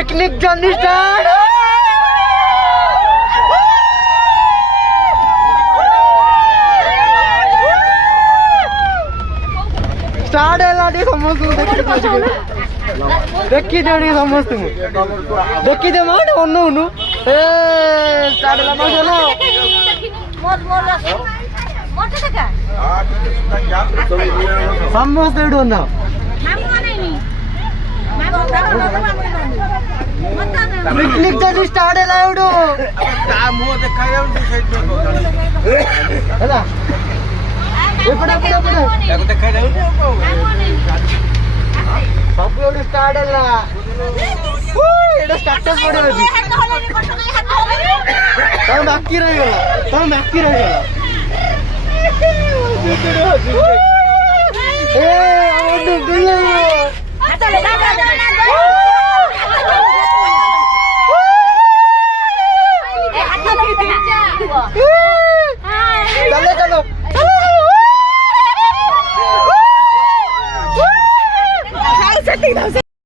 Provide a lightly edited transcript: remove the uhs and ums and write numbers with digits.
picnic journey start start है लाडी समस्त देखी दे समस्त देखी दे मान ओन्नु ओन्नु ए स्टार्ट है मा चलो समस्त इडो ना पिकनिक जर्नी स्टार्ट है लाउडो ता मुंह देखाया उन साइड में हैला एपड़ा एपड़ा एपड़ा याको देखाय जाऊ सब ओडी स्टार्ट हैला ओ एडा स्टार्टस पड़े अछि ता बाकी रह गेला ए ओ दुगला चले जा